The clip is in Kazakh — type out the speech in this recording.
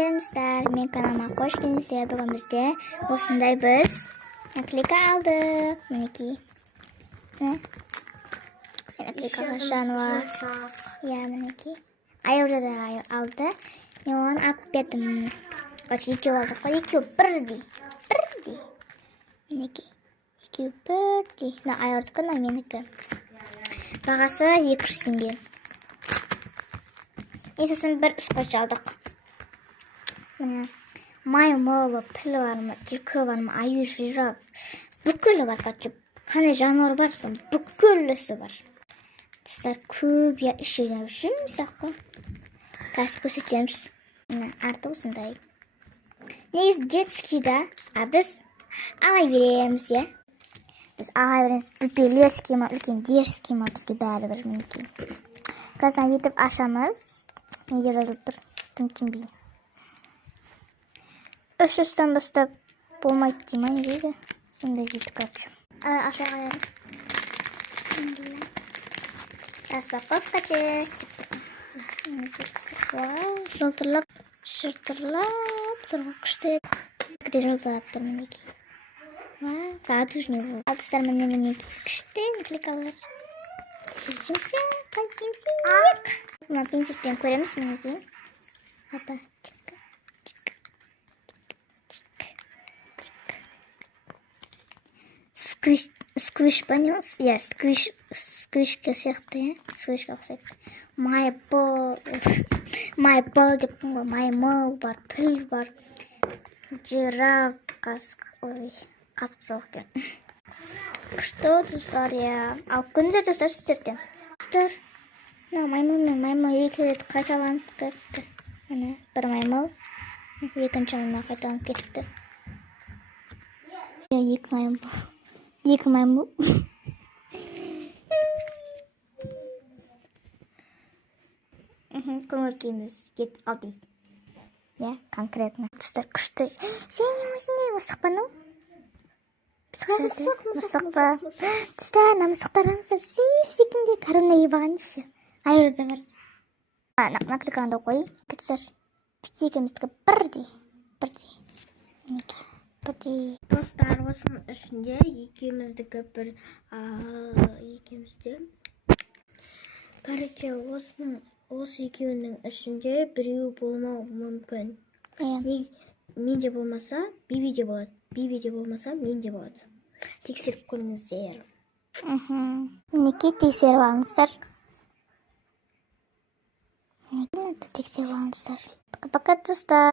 Армысыздар, мен каналыма қош келдіңіздер. Бүгін бізде осындай біз наклейка алдық. Мінекей. Наклейкаға жануар. Иә, мінекей. Аяуда да алды. Мен оны алып бердім. Екеу алдық қой. Екеу бірдей. Мінекей. Екеу бірдей. Аяудікі, менікі. Бағасы 200 теңге. Сосын бір скотч алдық. Маймылы, пілі бар ма, түлкі бар ма, аю, жираф. Бүкілі бар, қандай жануар бар, бүкілісі бар. Достар көп ішіне жүрміз ақпы. Қазір көрсетеміз. Арты осындай. Негізі детский да, біз алай береміз, е. Біз алай береміз, бүпелеске ма, үлкен дерске ма, бізге бәрі бір мінекей. Қазір етіп ашамыз. Неде жазылып тұр, түн-түнбей. 300-тан бастап болмайды деймін, дейді. Сонда жеті көпші. Ашаға еді. Распаковка чек. Жылтырлап, шыртырлап тұрғы күшті. Күшті жылтырлап тұр мінекей. Радужный бұл. Алтыстар мінекей күшті наклейкалар. Шешімсе, қайтемсе. Мына пенсетпен көреміз мінекей. Апа, сквиш, понял? Я сквишка сияқты, сквишка ұқсайды. Майпыл деп қойған, маймыл бар, піл бар, жираф, қасық жоқ екен. Күшті достар, я. Ал күнде достар сіздерде. Достар, маймыл мен маймыл екі рет қайталанып кетті. Бір маймыл, екінші маймыл қайталанып кетіпті. Екі маймыл. Көңіркеміз кет алды. Я, конкретно. Достар, күшті. Сен емесіне мысық па, ну? Мысық па. Достар, намысықтарыңыздар секінде корона ебаған ше. Айырда бар. Наклейканы да қой. Достар, екеуміздікі бірдей. Достар, осының ішінде екеуміздікі бір екеумізде. Короче, осы екеуінің ішінде біреу болмау мүмкін. Менде болмаса, бибиде болады. Бибиде болмаса, менде болады. Тексеріп көріңіздер. Мінекей тексеріп алыңыздар. Тексеріп алыңыздар. Пока-пока, достар.